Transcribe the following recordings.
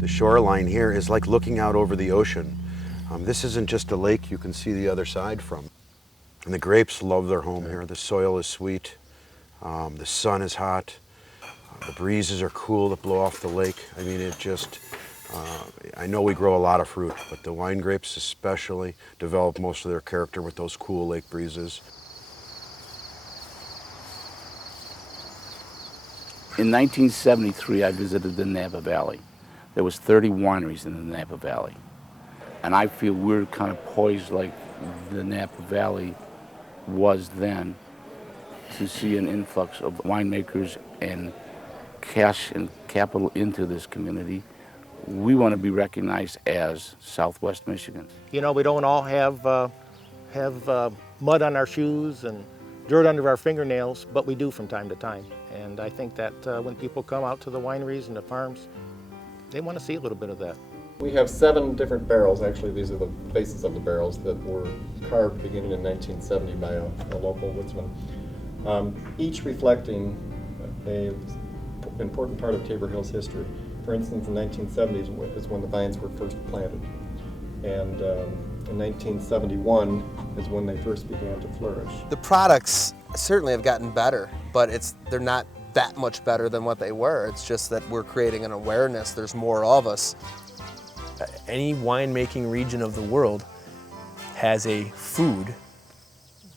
The shoreline here is like looking out over the ocean. This isn't just a lake you can see the other side from. And the grapes love their home here. The soil is sweet, the sun is hot, the breezes are cool that blow off the lake. I mean, it just, I know we grow a lot of fruit, but the wine grapes especially develop most of their character with those cool lake breezes. In 1973, I visited the Napa Valley. There was 30 wineries in the Napa Valley. And I feel we're kind of poised like the Napa Valley was then to see an influx of winemakers and cash and capital into this community. We want to be recognized as Southwest Michigan. You know, we don't all have mud on our shoes and dirt under our fingernails, but we do from time to time. And I think that when people come out to the wineries and the farms, they want to see a little bit of that. We have 7 different barrels. Actually, these are the faces of the barrels that were carved beginning in 1970 by a local woodsman, each reflecting an important part of Tabor Hill's history. For instance, in the 1970s is when the vines were first planted, and in 1971 is when they first began to flourish. The products certainly have gotten better, but they're not that much better than what they were. It's just that we're creating an awareness. There's more of us. Any winemaking region of the world has a food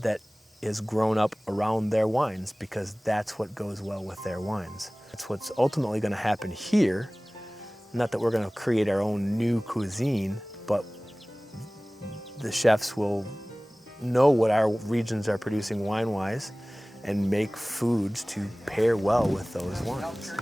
that is grown up around their wines because that's what goes well with their wines. That's what's ultimately going to happen here. Not that we're going to create our own new cuisine, but the chefs will know what our regions are producing wine-wise and make foods to pair well with those wines.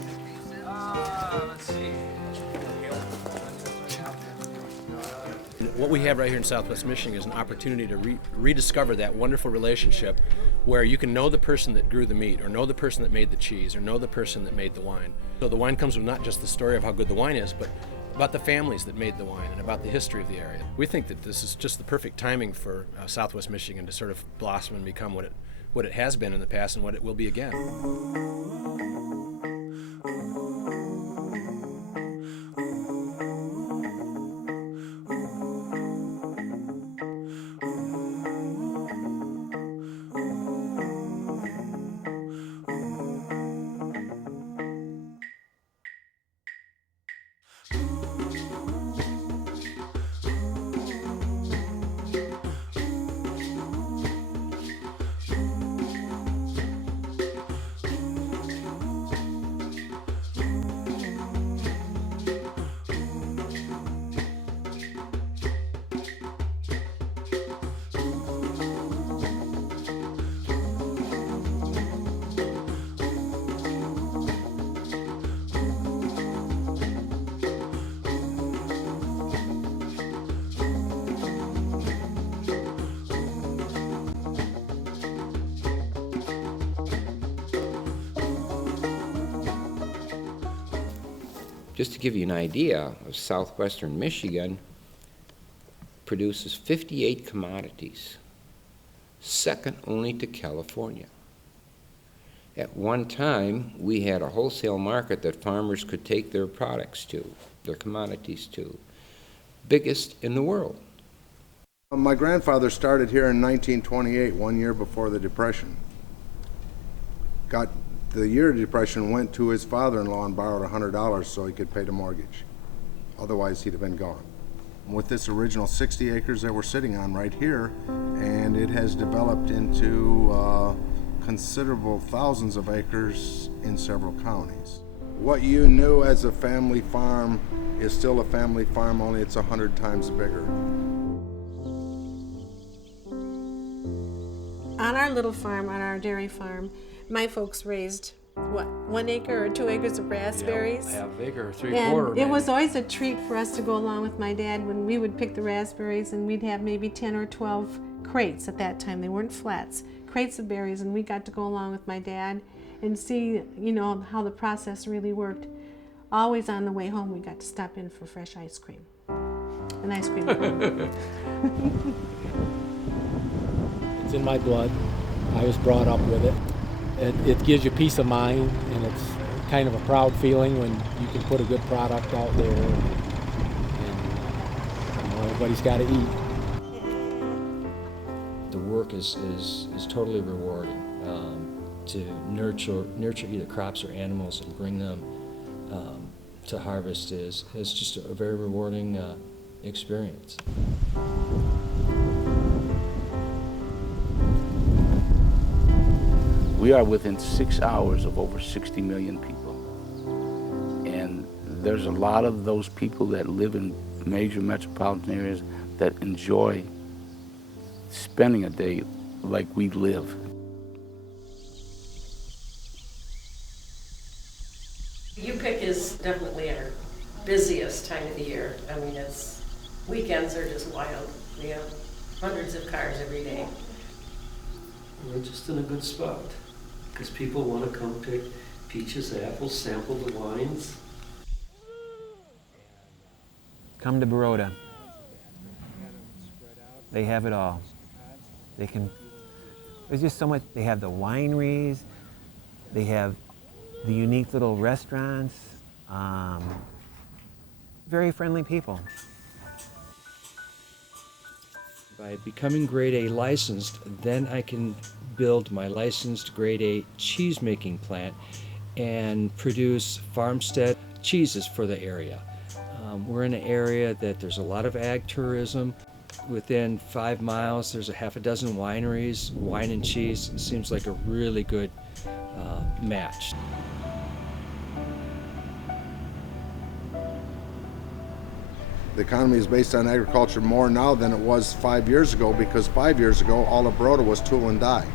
What we have right here in Southwest Michigan is an opportunity to rediscover that wonderful relationship where you can know the person that grew the meat, or know the person that made the cheese, or know the person that made the wine. So the wine comes with not just the story of how good the wine is, but about the families that made the wine and about the history of the area. We think that this is just the perfect timing for Southwest Michigan to sort of blossom and become what it has been in the past and what it will be again. Just to give you an idea of southwestern Michigan, produces 58 commodities, second only to California. At one time, we had a wholesale market that farmers could take their products to, their commodities to, biggest in the world. My grandfather started here in 1928, 1 year before the Depression. The year of the Depression, went to his father-in-law and borrowed $100 so he could pay the mortgage. Otherwise, he'd have been gone. with this original 60 acres that we're sitting on right here, and it has developed into considerable thousands of acres in several counties. What you knew as a family farm is still a family farm, only it's 100 times bigger. On our little farm, on our dairy farm, my folks raised, what, 1 acre or 2 acres of raspberries? Yeah, bigger, 3/4 And it was always a treat for us to go along with my dad when we would pick the raspberries, and we'd have maybe 10 or 12 crates at that time. They weren't flats, crates of berries, and we got to go along with my dad and see, you know, how the process really worked. Always on the way home, we got to stop in for fresh ice cream. An ice cream cone. It's in my blood. I was brought up with it. It gives you peace of mind, and it's kind of a proud feeling when you can put a good product out there, and you know, everybody's got to eat. The work is totally rewarding. To nurture either crops or animals and bring them to harvest is just a very rewarding experience. We are within 6 hours of over 60 million people. And there's a lot of those people that live in major metropolitan areas that enjoy spending a day like we live. U-Pick is definitely our busiest time of the year. I mean, weekends are just wild. We have hundreds of cars every day. We're just in a good spot because people want to come pick peaches, apples, sample the wines. Come to Baroda. They have it all. There's just so much. They have the wineries, they have the unique little restaurants, very friendly people. By becoming grade A licensed, then I can build my licensed grade A cheese making plant and produce farmstead cheeses for the area. We're in an area that there's a lot of ag tourism. Within 5 miles, there's a half a dozen wineries. Wine and cheese seems like a really good match. The economy is based on agriculture more now than it was 5 years ago, because 5 years ago all of Baroda was tool and die.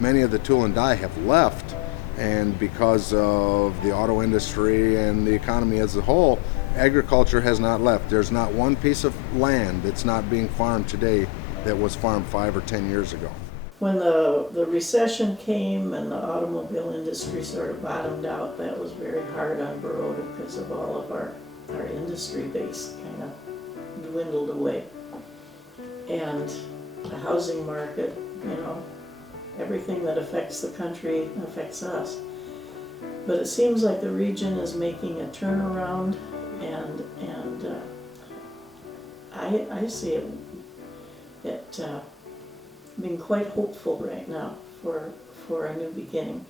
Many of the tool and die have left, and because of the auto industry and the economy as a whole, agriculture has not left. There's not one piece of land that's not being farmed today that was farmed 5 or 10 years ago. When the recession came and the automobile industry sort of bottomed out, that was very hard on Baroda because of all of our industry base kind of dwindled away. And the housing market, you know, everything that affects the country affects us. But it seems like the region is making a turnaround, and I see it being quite hopeful right now for a new beginning.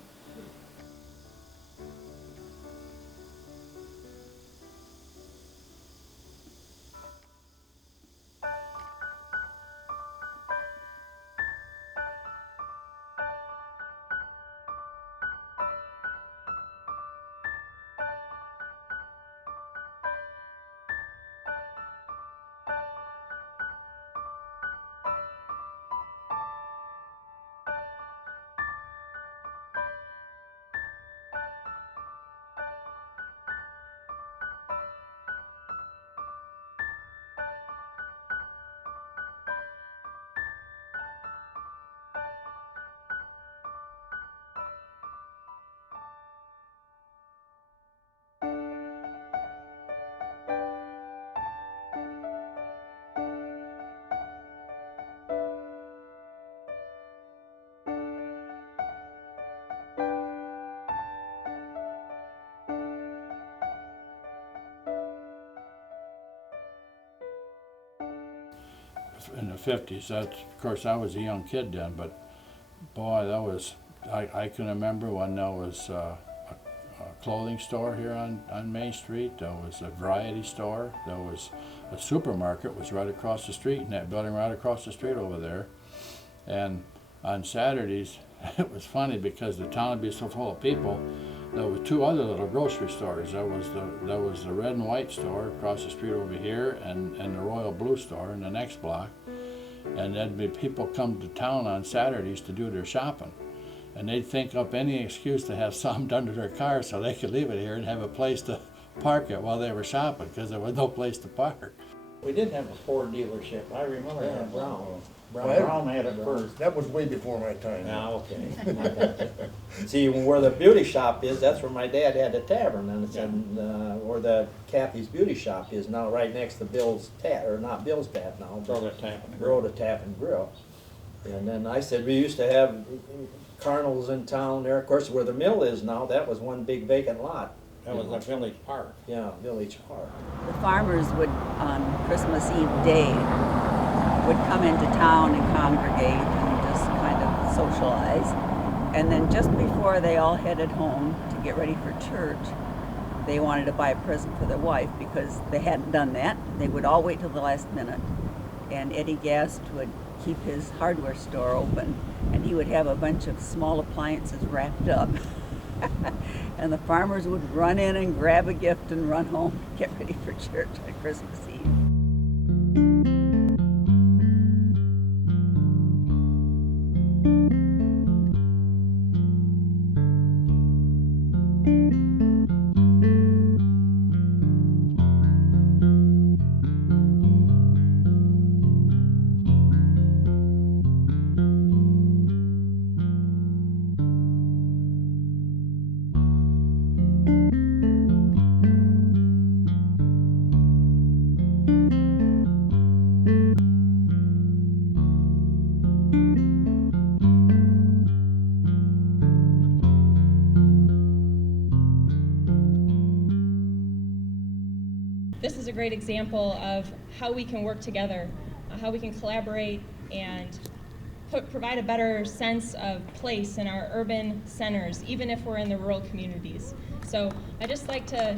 In the 50s, of course I was a young kid then, but boy, that was, I can remember when there was a clothing store here on Main Street. There was a variety store. There was a supermarket was right across the street in that building right across the street over there. And on Saturdays, it was funny because the town would be so full of people. There were two other little grocery stores. There was the red and white store across the street over here, and the royal blue store in the next block. And there'd be people come to town on Saturdays to do their shopping. And they'd think up any excuse to have something done to their car so they could leave it here and have a place to park it while they were shopping, because there was no place to park. We did have a Ford dealership. I remember that. Brown. Well, Brown had it first. That was way before my time. Ah, okay. See, where the beauty shop is, that's where my dad had the tavern, and it's where the Kathy's Beauty Shop is now, right next to Bill's Tap, or not Bill's Tap now. Baroda Tap and Grill. Baroda Tap and Grill. And then I said we used to have carnivals in town there. Of course, where the mill is now, that was one big vacant lot. That was the Village Park. Yeah, Village Park. The farmers would, on Christmas Eve day, would come into town and congregate and just kind of socialize. And then just before they all headed home to get ready for church, they wanted to buy a present for their wife because they hadn't done that. They would all wait till the last minute. And Eddie Gast would keep his hardware store open, and he would have a bunch of small appliances wrapped up. And the farmers would run in and grab a gift and run home, get ready for church on Christmas Eve. This is a great example of how we can work together, how we can collaborate and provide a better sense of place in our urban centers, even if we're in the rural communities. So I'd just like to,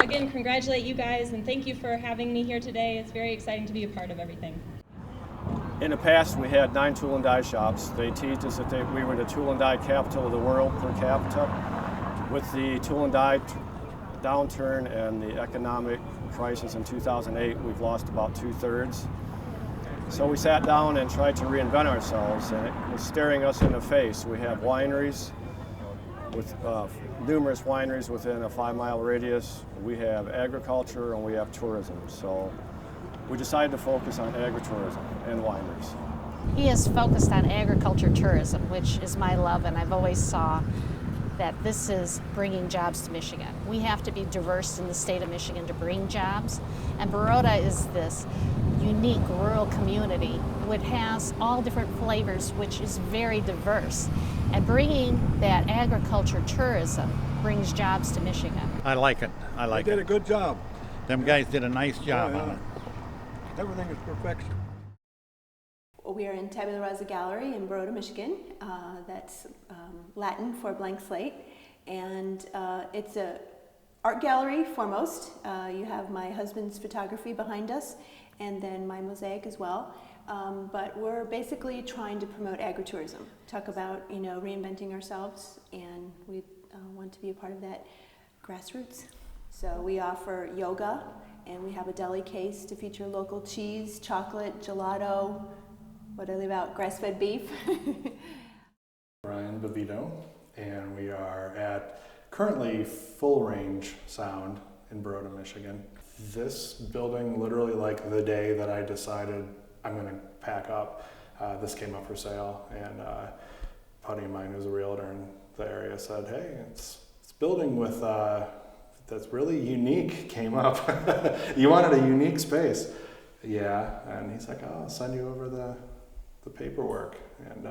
again, congratulate you guys and thank you for having me here today. It's very exciting to be a part of everything. In the past, we had 9 tool and die shops. They teased us that we were the tool and die capital of the world per capita. With the tool and die downturn and the economic crisis in 2008, we've lost about 2/3. So we sat down and tried to reinvent ourselves, and it was staring us in the face. We have wineries, with numerous wineries within a 5-mile radius. We have agriculture and we have tourism. So we decided to focus on agritourism and wineries. He is focused on agriculture tourism, which is my love, and I've always saw that this is bringing jobs to Michigan. We have to be diverse in the state of Michigan to bring jobs, and Baroda is this unique rural community which has all different flavors, which is very diverse, and bringing that agriculture tourism brings jobs to Michigan. I like it. I like it. They did a good job. Them guys did a nice job on it. Everything is perfection. We are in Tabula Rasa Gallery in Baroda, Michigan. That's Latin for blank slate. And it's an art gallery foremost. You have my husband's photography behind us and then my mosaic as well. But we're basically trying to promote agritourism, talk about, reinventing ourselves, and we want to be a part of that grassroots. So we offer yoga, and we have a deli case to feature local cheese, chocolate, gelato, what I leave out, grass-fed beef. Brian Bavito, and we are at currently Full Range Sound in Baroda, Michigan. This building, literally like the day that I decided I'm going to pack up, this came up for sale, and a buddy of mine who's a realtor in the area said, hey, it's building with that's really unique came up. You wanted a unique space. Yeah, and he's like, oh, I'll send you over the paperwork. And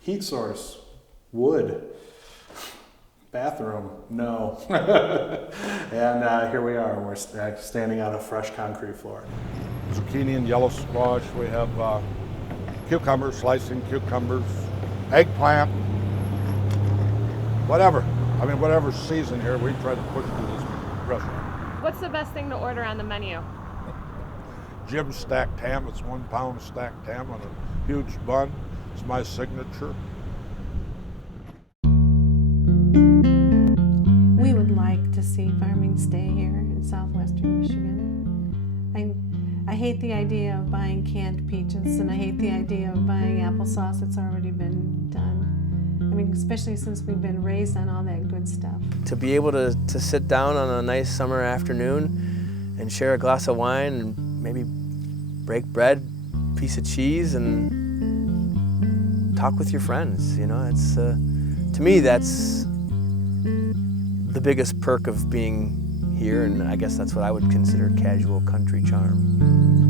heat source, wood. Bathroom, no. And here we are, we're standing on a fresh concrete floor. Zucchini and yellow squash. We have cucumbers, slicing cucumbers, eggplant, whatever. I mean, whatever season here, we try to push to this restaurant. What's the best thing to order on the menu? Jim's stacked ham. It's 1 pound stacked ham on a huge bun. It's my signature. We would like to see farming stay here in southwestern Michigan. I hate the idea of buying canned peaches, and I hate the idea of buying applesauce that's already been done. I mean, especially since we've been raised on all that good stuff. To be able to sit down on a nice summer afternoon and share a glass of wine and maybe break bread, piece of cheese, and talk with your friends, you know, it's, to me, that's the biggest perk of being here, and I guess that's what I would consider casual country charm.